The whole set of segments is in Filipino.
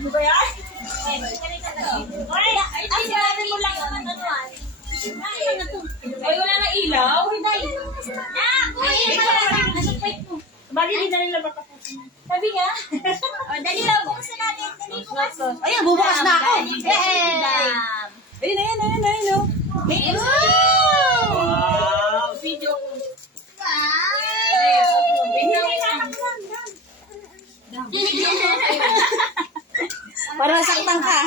Ano ba yan? Ay, sinabi mo lang naman ano. Ay, wala na ilaw. Bali, hindi na nila matapusin. Sabi nga. Dali lang, buksan natin. Dali, bukas. Ayun, bubukas na ako. Ayun na yan, oh. Wow! Video ko. Para saktan ka.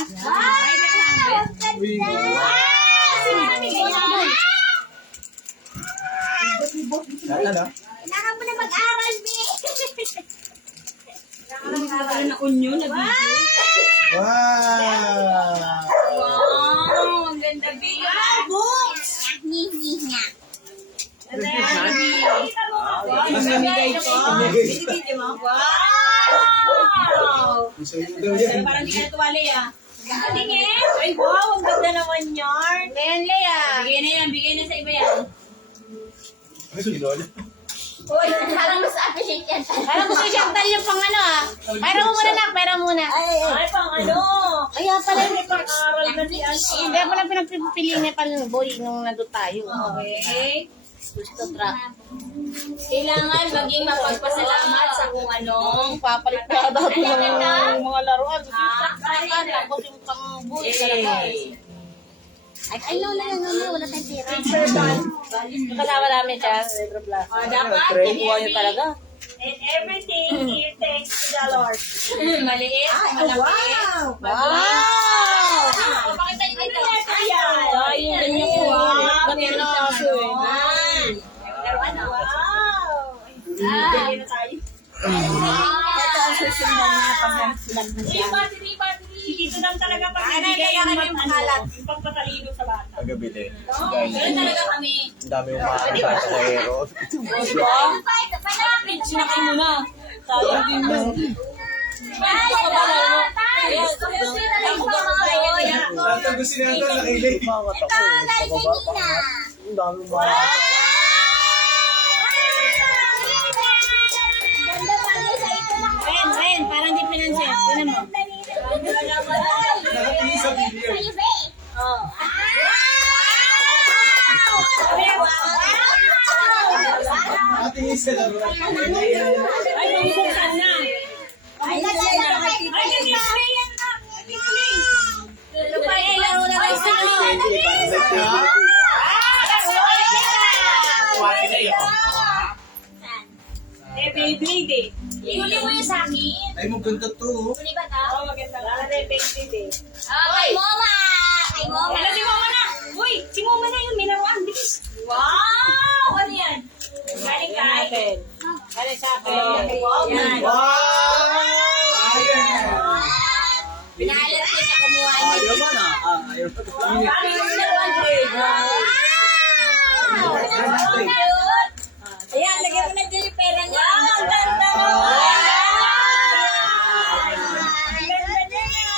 Kailangan mo na mag-aral, B. Kailangan na onion na video. Wow! Wow! Ang ganda, B. Books! Ang namigay ko. Binibidyo mo? Wow! Parang di ka natuwali, ah. Tingin! Ay, wow! Ang ganda naman yarn. Ngayon, Lea. Bigay na sa iba yan. Uy, parang mas appreciate yan. Parang gusto siyang tal yung pang ano ah. Pera mo muna nak, pera muna. Ay, pang ano? Kaya pala May pang-aral na si Ano. hindi ako lang pinagpipili niya pala ng boy nung nandun tayo. Okay. Gusto track. Kailangan maging mapagpasalamat sa kung anong Papalit na daw ng mga laruan. Ah, Tapos yung pang boy talaga. Ay, no, wala tayong pera. Yung kasama namin siya, Retro Plus. Dapat, Kukuha niyo talaga. and everything here thanks to the Lord. Maliit, malaki. Wow! Pakita niyo dito. Ay, yun ganyan po. Ganyan na ako eh. Bigyan na tayo. Ito ang susundan na pag-vlog na siya. Si Tito Dam talaga pagbibigay yung yung pagpatalino sa bata. Pagabili. Ganun talaga kami. Ang dami yung mga pasahero. Sinakay mo na. Sayang din mo. Lahat ang gusto nila ito, nakilig. Bakit ako? Pababa pa nga. Ang dami yung mga... Ren, parang di pinansin. Tignan mo. Nakatingin sa video. Nakatingin sa laro. Ay, bubuksan na. Ay, nag-display yan na. Nag-display. Ay, laro na kayo sa Beyblade eh. Ihuli mo yun sa akin. Ay, maganda to. Huli ba ito? Oo, maganda. Lala na yung Beyblade eh. Kay Moma! Kay Moma! Ano si Mama na? Uy, si Mama na yung minaruan. Bilis. Wow! Ano yan? Galing kay? Galing sa akin. Wow! Yan. Wow! Ayan. Pinahalat ko siya kumuha niya. Ayaw ba na? Ayaw pa. Paano yung minaruan, Jade? Wow! Ayan, lagyan mo na dyan yung pera niya. Wow! Ang ganda mo! Ang ganda niya!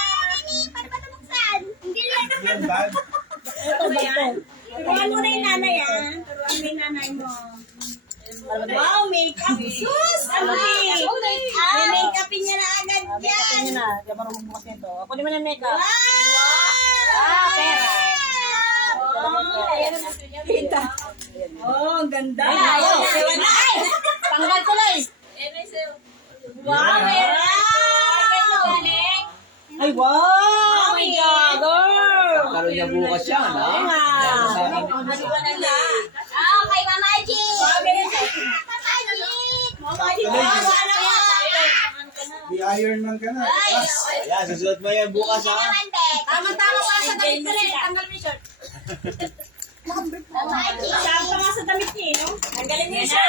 Paano ba nabuksan? Hindi lang. Yan, bag. Ito ba yan? Turuan mo na yung nanay, ah. Turuan mo yung nanay mo. Wow, makeup! Sus! Ano eh? May make-upin niya na agad yan! Ano na, di ba marunong bukas nito? Ako di man ang makeup. Wow! Pera. Kita. Oh, ang ganda. Ay! Tanggal ko lang. Wow, meron! Ay, wow! My God, girl! Karoon niya bukas yan, ha? Kay Mama G! Mama G! Di Iron Man ka na. Ayan, susunod mo yan bukas, ha? Tama-tama pa sa damit ko lang. Tanggal mo yung short. Sakto nga sa damit niya, no? Tanggalin niyo siya.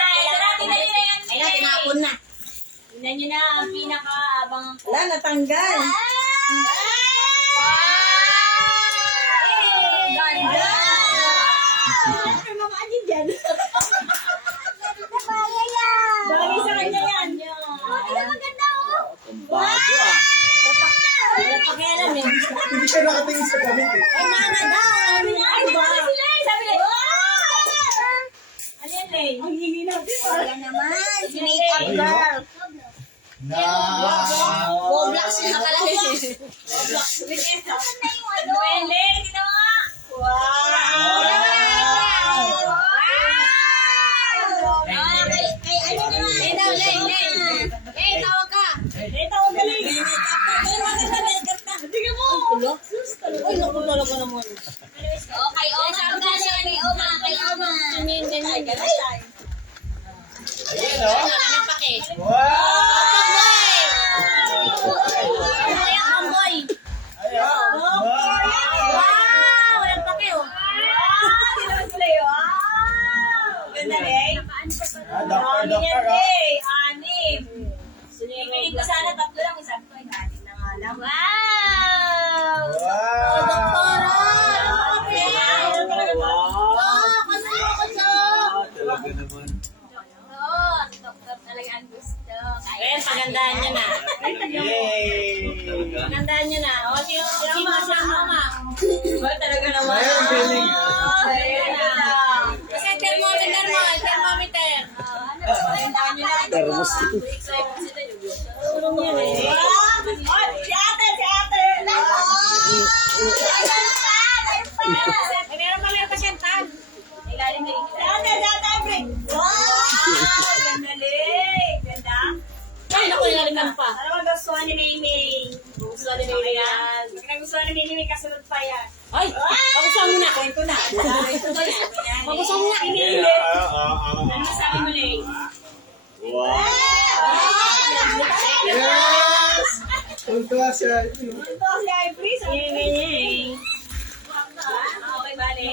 Ay na, tinapon na. Tingnan niyo na ang pinaka-abang. Wala, natanggal. Ganda! Ay, mga anin dyan. Bagay sa kanya yan. Bago, ah. Wala pa kaya alam eh. Hindi ka nakatingin sa gamit, eh. Ay, nana daw. Ay, ba? Sabi na, ano yan, Lay? Ang hingi natin. Ayan naman, si Makeup Girl. Na. Roblox na pala. Uy, naku talaga naman. Oh, kay Oma. Galing kay Oma. Kay Oma. Ganyan. Ayun, no? Ano pa ke? Wow! Kaya kamboy. Ayun. Wow! Wow! Walang pake oh. Ganda rin. Doctor, Anim. Pipili ko sana tatlo lang. Sabi ko, anim na nga lang. Wow! Wow! Doktora! Okay. Talaga naman. Doktor talaga ang gusto. Ayan, pagandaan niya na. Yay! Pagandaan niya na. O, sino mama? Talaga naman. Ayun, feeling. Ayun na. Kasi thermometer mo, thermometer. Termos. Tulong yan eh. Si ate! Meron pa meron pa siyang tan. Ilalim na rin. Si ate! Wow! Ganda rin. Ganda. Ay, naku, nilaliman pa. Ano ang gusto ni Mimi? Gusto ni Mimi yan. Ang gusto ni Mimi, kasunod pa yan. Ay, pag-usaw mo na. Kwento na. Pag-usaw mo na. Ano sabi mo, Lay? Wow! Yes! Tuntua siya. Ito si Ivory. Sabi ko niya eh. Okay, bale.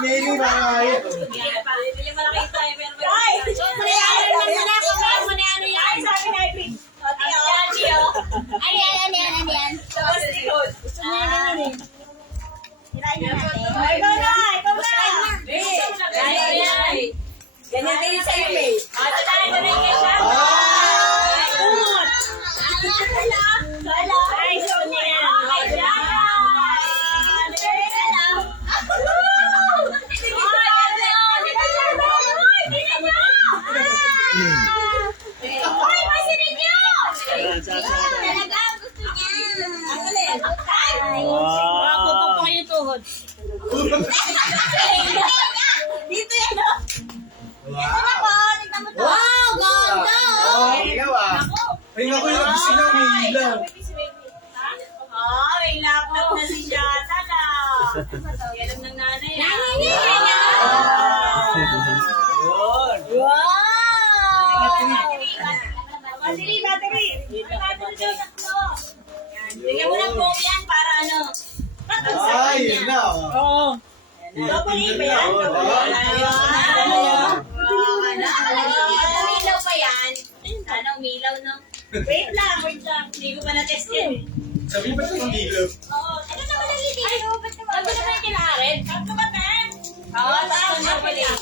Maybe makakaya. Hindi mo nakita eh. Ay! Maniano lang na ako. Maniano yan. Ay, sabi ni Ivory. Ano yan? Tapos likod. Gusto niya yan yun eh. Ikaw na! Ganyan din sa iyo, May. Ito tayo na rin kay Shana. Kumot! Ay, gusto niya yan. Ay, Shana! Ay, masinig niyo! Talaga, gusto niya. Ako pa pa kayo tuhod. Dito yan, no? Ito na po, tignan mo to. Wow, ganda! Oh, ikaw ah. Ay, naku, yung gising na umiilaw. May laptop na si Shana na. Yan ang ng nanay. Yun. Battery. Battery daw tatlo. Bigyan mo ng phone yan para ano. Ay, yun na. Oo. Double A ba yan? Umilaw pa yan. Sana umilaw, no? Wait lang. Hindi ko pa na-test yan. Sabi ba siya hindi love? Oo. Ano naman ang hindi? Sabi na kayo kinaharin? Tatlo ba, Tem? Oo, tatlo na pala.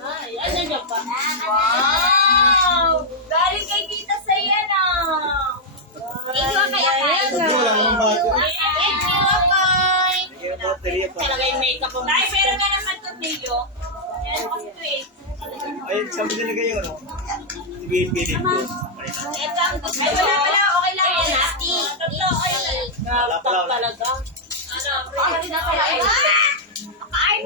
Ay, ano niya pa? Wow! Galing kay Tita Saya na. Ikaw kaya Sabi wala namang bato. Thank you, Akoy. Kaya baterya pa. Talaga yung makeup mo. Dahil meron ka ng pantornilyo. Yan ako ito eh. Ay, sabi na kayo, no? Bilip ko. Ito ang gusto. Ay, wala pala. Okay lang yan. Tatlo, okay lang. Laptop talaga. Ano? Pwede na pala. Ay,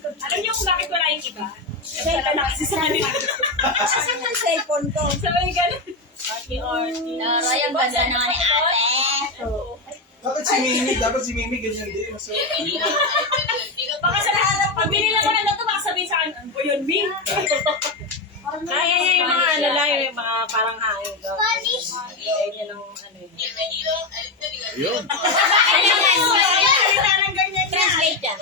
alam niyo kung bakit wala yung iba? Kasi ito na kasi sa kanila. Kasi ng cellphone ko. Sabi ganun. Arty. Ryan, ganda na ni ate. Bakit si Mimi? Dapat si Mimi ganyan din. So, Baka sabihin, pag binila mo na ito, baka sabihin sa akin, ano ba yun, Ming? Ay, yung mga ano lang, yung mga parang hangin. Spanish. Ayun yun ang ano yun. yun. Ay, salita ng ganyan yan. Translate yan.